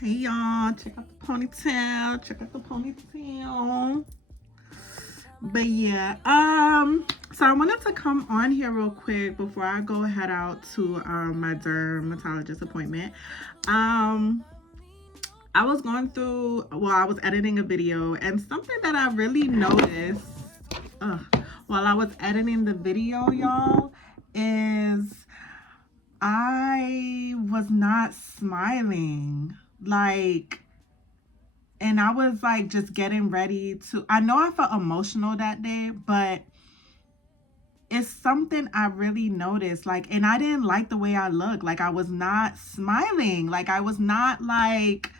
Hey y'all, check out the ponytail. Check out the ponytail. But yeah, so I wanted to come on here real quick before I go head out to my dermatologist appointment. I was going through, I was editing a video, and something that I really noticed while I was editing the video, y'all, is I was not smiling. And I was like just getting ready to, I know I felt emotional that day, but it's something I really noticed. And I didn't like the way I looked. Like, I was not smiling. Like, I was not like,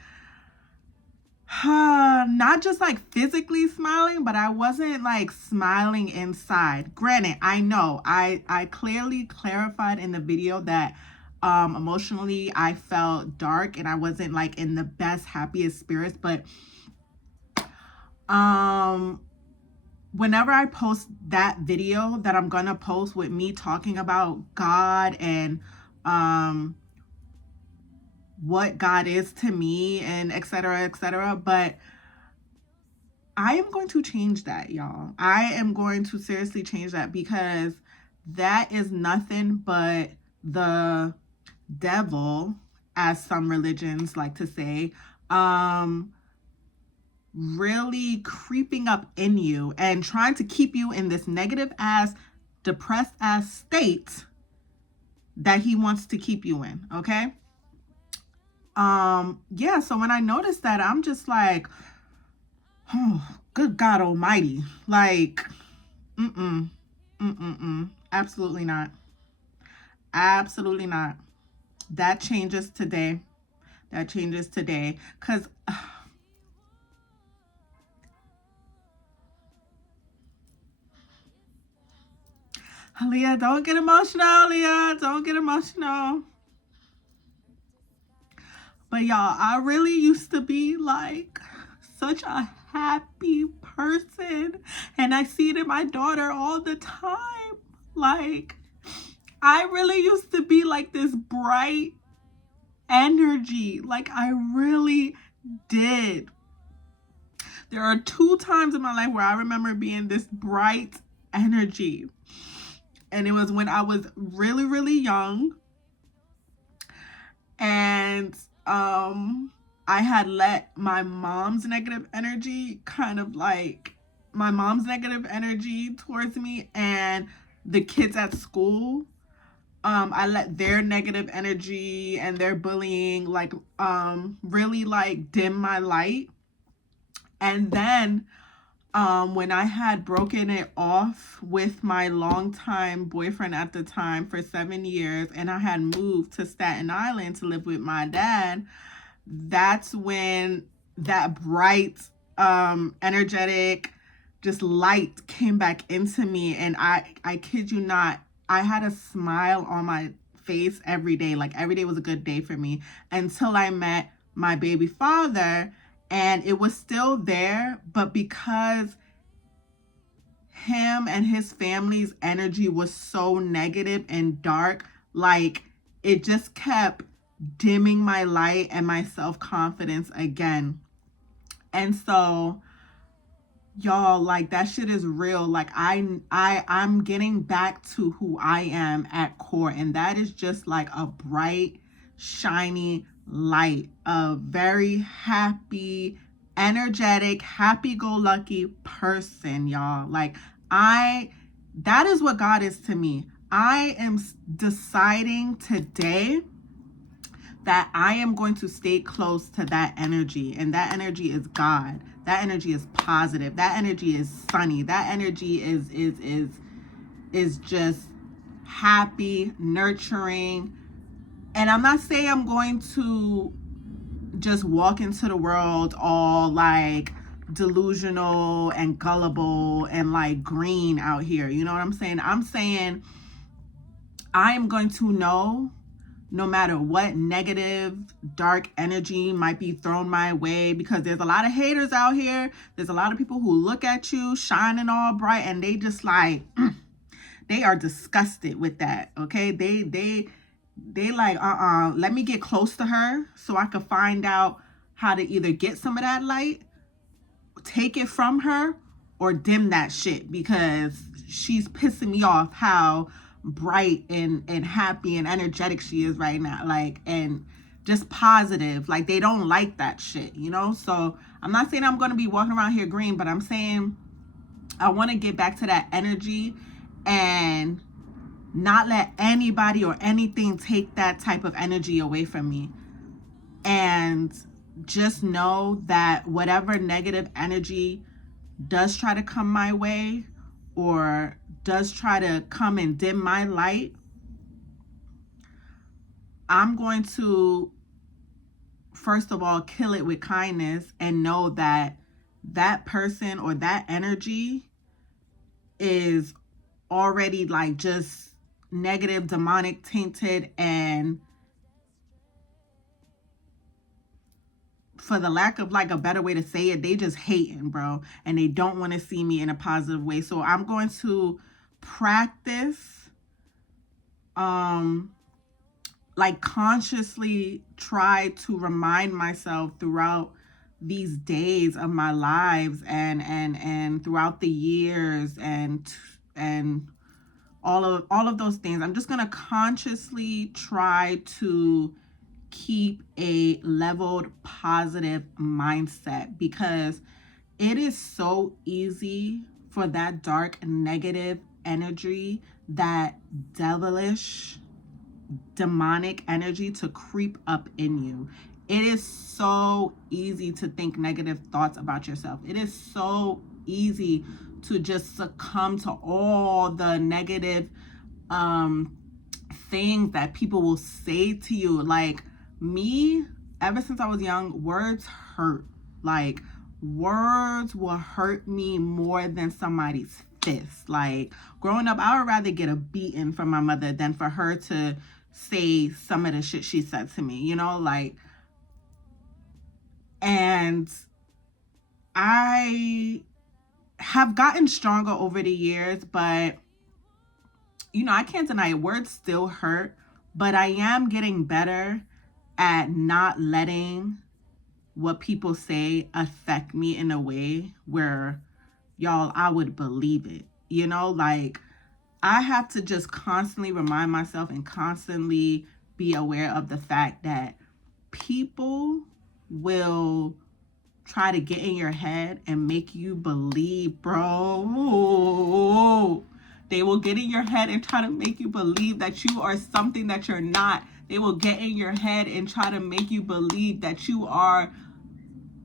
not just like physically smiling, but I wasn't like smiling inside. Granted, I know I clearly clarified in the video that emotionally I felt dark and I wasn't like in the best, happiest spirits, but whenever I post that video that I'm gonna post with me talking about God and what God is to me and etc., but I am going to change that, y'all. I am going to seriously change that, because that is nothing but the devil, as some religions like to say, really creeping up in you and trying to keep you in this negative ass, depressed ass state that he wants to keep you in. Okay. Yeah, so when I noticed that, I'm just like, oh, good God Almighty. Like, absolutely not. Absolutely not. That changes today. That changes today. Because Leah, don't get emotional, Leah. Don't get emotional. But y'all, I really used to be like such a happy person. And I see it in my daughter all the time. Like, I really used to be like this bright energy. Like, I really did. There are 2 times in my life where I remember being this bright energy. And it was when I was really, really young. And I had let my mom's negative energy towards me and the kids at school, I let their negative energy and their bullying really like dim my light. And then when I had broken it off with my longtime boyfriend at the time for 7 years, and I had moved to Staten Island to live with my dad, that's when that bright, energetic, just light came back into me. And I kid you not, I had a smile on my face every day. Like, every day was a good day for me until I met my baby father, and it was still there, but because him and his family's energy was so negative and dark, like, it just kept dimming my light and my self-confidence again. And so, y'all, like, that shit is real. Like, I'm getting back to who I am at core, and that is just like a bright, shiny light, a very happy, energetic, happy-go-lucky person, y'all. Like, that is what God is to me. I am deciding today that I am going to stay close to that energy, and that energy is God. That energy is positive. That energy is sunny. That energy is just happy, nurturing. And I'm not saying I'm going to just walk into the world all like delusional and gullible and like green out here. You know what I'm saying? I'm saying I am going to know, no matter what negative, dark energy might be thrown my way, because there's a lot of haters out here. There's a lot of people who look at you shining all bright and they just like, they are disgusted with that. Okay. They like, let me get close to her so I could find out how to either get some of that light, take it from her, or dim that shit, because she's pissing me off how bright and happy and energetic she is right now, like, and just positive. Like, they don't like that shit, you know? So I'm not saying I'm going to be walking around here green, but I'm saying I want to get back to that energy and not let anybody or anything take that type of energy away from me. And just know that whatever negative energy does try to come my way or does try to come and dim my light, I'm going to, first of all, kill it with kindness and know that that person or that energy is already like just negative, demonic, tainted, and for the lack of like a better way to say it, they just hating, bro, and they don't want to see me in a positive way. So I'm going to practice like consciously try to remind myself throughout these days of my lives and throughout the years and all of those things. I'm just going to consciously try to keep a leveled positive mindset, because it is so easy for that dark negative energy, that devilish demonic energy, to creep up in you. It is so easy to think negative thoughts about yourself. It is so easy to just succumb to all the negative things that people will say to you. Like me, ever since I was young, words hurt. Like, words will hurt me more than somebody's fist. Like, growing up, I would rather get a beating from my mother than for her to say some of the shit she said to me, you know? Like, and I have gotten stronger over the years, but you know, I can't deny it. Words still hurt, but I am getting better at not letting what people say affect me in a way where, y'all, I would believe it. You know, like, I have to just constantly remind myself and constantly be aware of the fact that people will try to get in your head and make you believe, bro. They will get in your head and try to make you believe that you are something that you're not. They will get in your head and try to make you believe that you are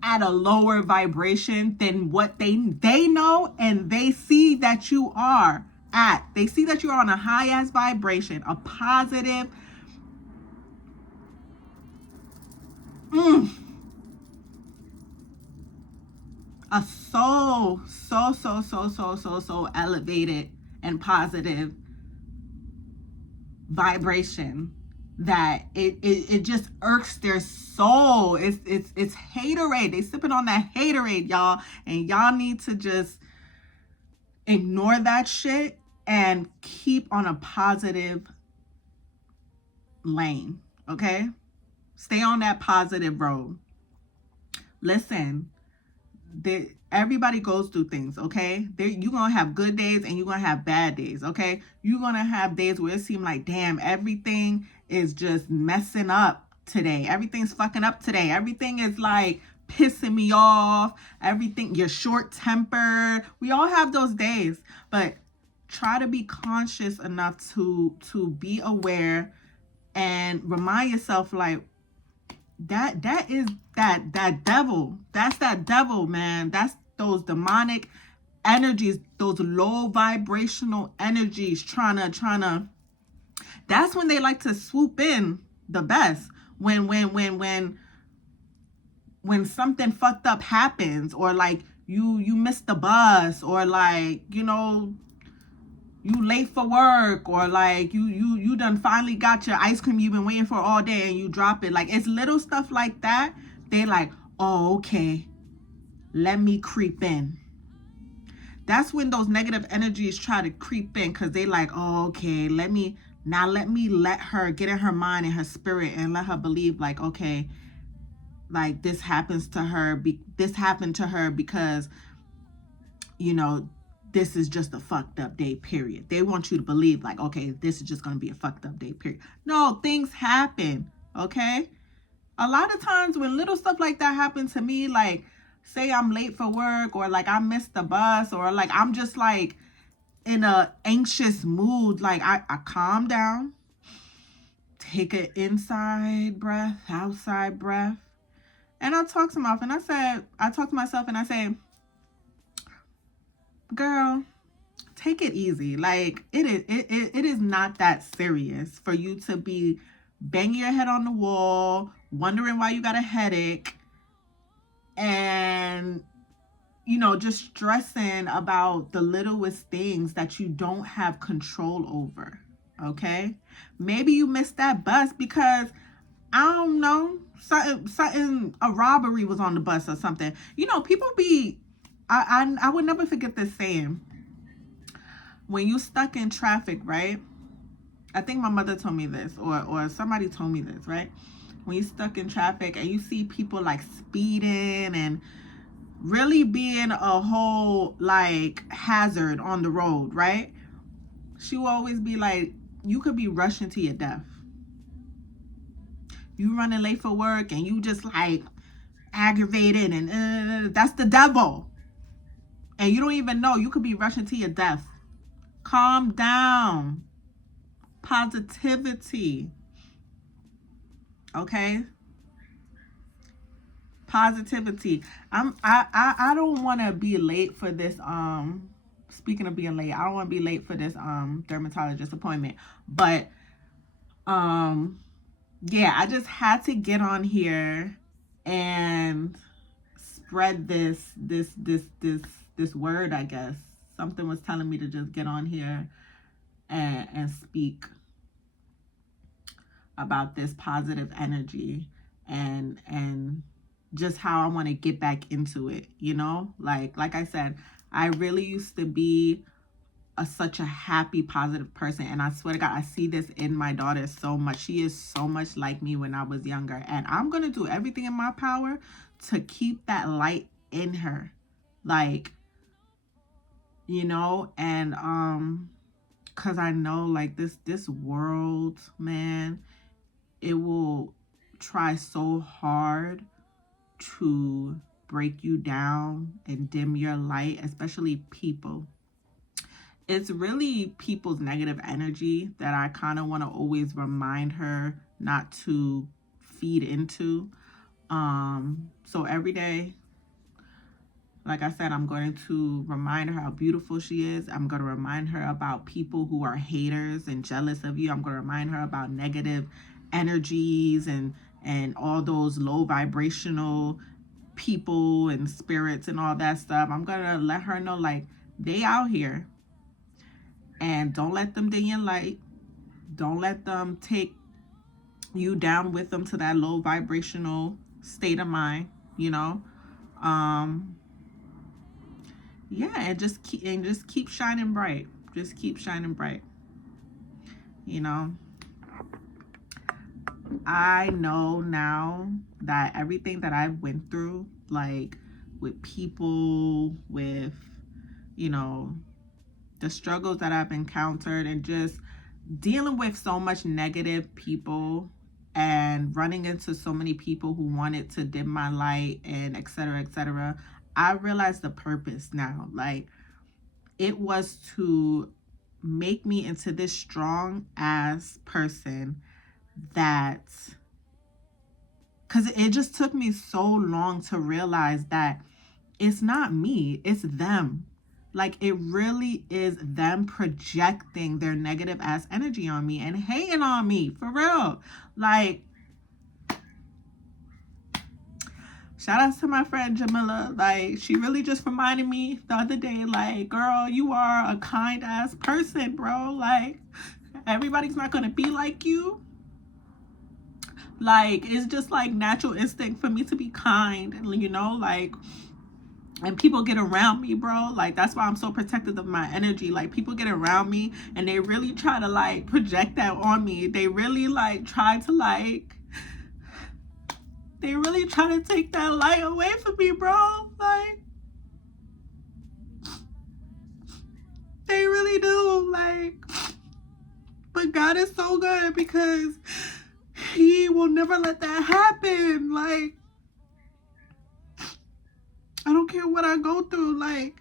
at a lower vibration than what they know and they see that you are at. They see that you're on a high ass vibration, a positive, a so elevated and positive vibration that it just irks their soul. It's haterade. They sipping on that haterade, y'all, and y'all need to just ignore that shit and keep on a positive lane, okay? Stay on that positive road. Listen, everybody goes through things, okay? You're going to have good days and you're going to have bad days, okay? You're going to have days where it seems like, damn, everything is just messing up today. Everything's fucking up today. Everything is like pissing me off. Everything, you're short-tempered. We all have those days, but try to be conscious enough to be aware and remind yourself, like, that is that devil. That's that devil, man. That's those demonic energies, those low vibrational energies trying to. That's when they like to swoop in the best. When something fucked up happens, or like you missed the bus, or like, you know, you late for work, or like you done finally got your ice cream you've been waiting for all day and you drop it. Like, it's little stuff like that. They like, oh, okay, let me creep in. That's when those negative energies try to creep in, because they like, oh, okay, let me let her get in her mind and her spirit and let her believe, like, okay, like this happens to her, this happened to her because, you know, this is just a fucked up day, period. They want you to believe like, okay, this is just going to be a fucked up day, period. No, things happen, okay? A lot of times when little stuff like that happens to me, like say I'm late for work, or like I missed the bus, or like I'm just like in a anxious mood, like I calm down, take an inside breath, outside breath, and I talk to myself and I say, girl, take it easy. Like it is not that serious for you to be banging your head on the wall, wondering why you got a headache, and you know, just stressing about the littlest things that you don't have control over. Okay? Maybe you missed that bus because I don't know, something a robbery was on the bus or something. You know, people be I would never forget this saying. When you stuck in traffic, right? I think my mother told me this, or somebody told me this, right? When you stuck in traffic and you see people like speeding and really being a whole like hazard on the road, right? She will always be like, you could be rushing to your death. You running late for work and you just like aggravated, and that's the devil. And you don't even know, you could be rushing to your death. Calm down. Positivity. Okay? Positivity. I don't want to be late for this speaking of being late, I don't want to be late for this dermatologist appointment. But yeah, I just had to get on here and spread this word, I guess. Something was telling me to just get on here and speak about this positive energy and just how I want to get back into it, you know? Like I said, I really used to be such a happy, positive person, and I swear to God, I see this in my daughter so much. She is so much like me when I was younger, and I'm gonna do everything in my power to keep that light in her, like, you know. And because I know, like, this world, man, it will try so hard to break you down and dim your light, especially people. It's really people's negative energy that I kind of want to always remind her not to feed into. So every day, like I said, I'm going to remind her how beautiful she is. I'm going to remind her about people who are haters and jealous of you. I'm going to remind her about negative energies and all those low vibrational people and spirits and all that stuff. I'm going to let her know, like, they out here. And don't let them dim your light. Don't let them take you down with them to that low vibrational state of mind, you know. Yeah, and just keep shining bright. Just keep shining bright. You know. I know now that everything that I went through, like with people, with, you know, the struggles that I've encountered, and just dealing with so much negative people and running into so many people who wanted to dim my light and etc., etc., I realized the purpose now. Like, it was to make me into this strong ass person that, because it just took me so long to realize that it's not me, it's them. Like, it really is them projecting their negative ass energy on me and hating on me, for real. Like, shout out to my friend Jamila. Like, she really just reminded me the other day, like, girl, you are a kind ass person, bro. Like, everybody's not gonna be like you. Like, it's just like natural instinct for me to be kind, you know, like, and people get around me, bro. Like, that's why I'm so protective of my energy. Like, people get around me and they really try to like project that on me. They really like try to like They really try to take that light away from me, bro. Like, they really do. Like, but God is so good because he will never let that happen. Like, I don't care what I go through. Like,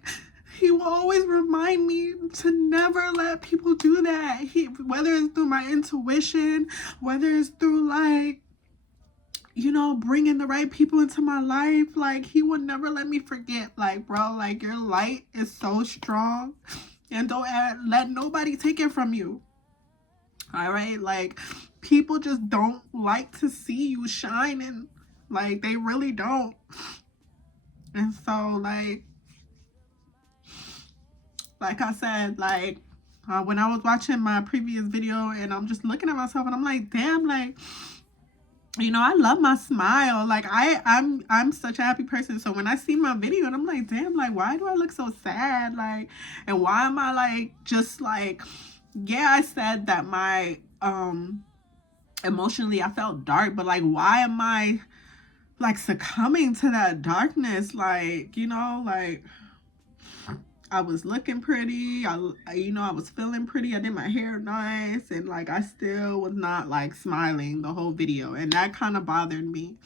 he will always remind me to never let people do that. Whether it's through my intuition, whether it's through, like, you know, bringing the right people into my life, like, he would never let me forget, like, bro, like, your light is so strong, and don't let nobody take it from you. All right, like, people just don't like to see you shining. Like, they really don't. And so, like I said, like, when I was watching my previous video, and I'm just looking at myself, and I'm like, damn, like, you know, I love my smile. Like, I'm such a happy person. So when I see my video, and I'm like, damn, like, why do I look so sad? Like, and why am I, like, just, like, yeah, I said that my emotionally I felt dark, but, like, why am I, like, succumbing to that darkness? Like, you know, like, I was looking pretty. I you know, I was feeling pretty. I did my hair nice, and, like, I still was not, like, smiling the whole video, and that kind of bothered me.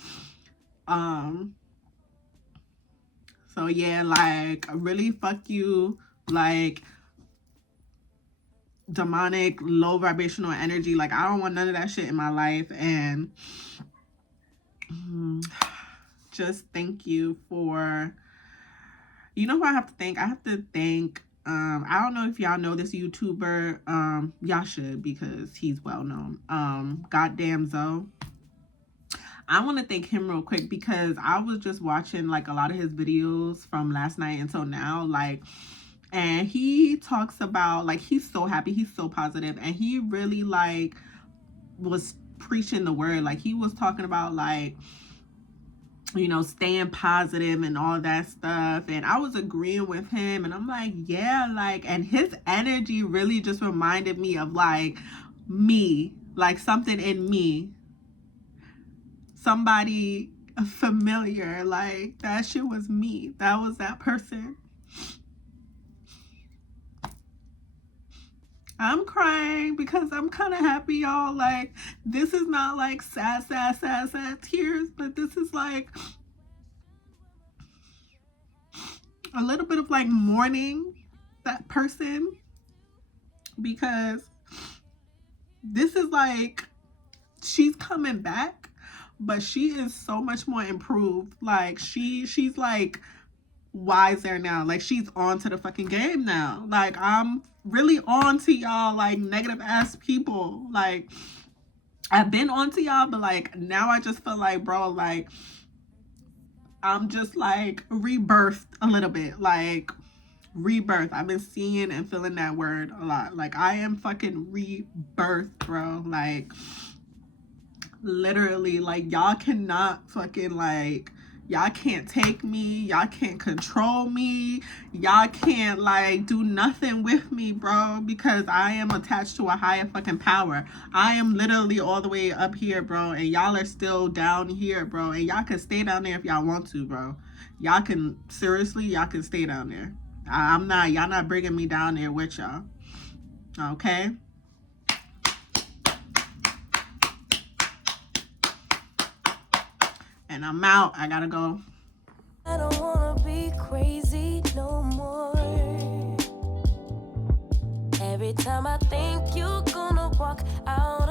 So yeah, like, really, fuck you, like, demonic, low vibrational energy. Like, I don't want none of that shit in my life. And just thank you for, you know who I have to thank? I have to thank, I don't know if y'all know this YouTuber. Y'all should, because he's well known. Goddamn Zoe. I want to thank him real quick because I was just watching, like, a lot of his videos from last night until now, like, and he talks about, like, he's so happy, he's so positive, and he really, like, was preaching the word. Like, he was talking about, like, you know, staying positive and all that stuff, and I was agreeing with him, and I'm like, yeah, like, and his energy really just reminded me of, like, me, like, something in me, somebody familiar. Like, that shit was me. That was that person. I'm crying because I'm kind of happy, y'all. Like, this is not, like, sad tears, but this is, like, a little bit of, like, mourning that person, because this is, like, she's coming back, but she is so much more improved. Like, she's like wiser now. Like, she's on to the fucking game now. Like, I'm really on to y'all, like, negative ass people. Like, I've been on to y'all, but, like, now I just feel like, bro, like, I'm just, like, rebirthed a little bit. Like, rebirth. I've been seeing and feeling that word a lot. Like, I am fucking rebirthed, bro. Like, literally, like, y'all cannot fucking, like, y'all can't take me, y'all can't control me, y'all can't, like, do nothing with me, bro, because I am attached to a higher fucking power. I am literally all the way up here, bro, and y'all are still down here, bro, and y'all can stay down there if y'all want to, bro. Y'all can, seriously, y'all can stay down there. I'm not, y'all not bringing me down there with y'all, okay? And I'm out. I gotta go. I don't wanna be crazy no more. Every time I think you're gonna walk out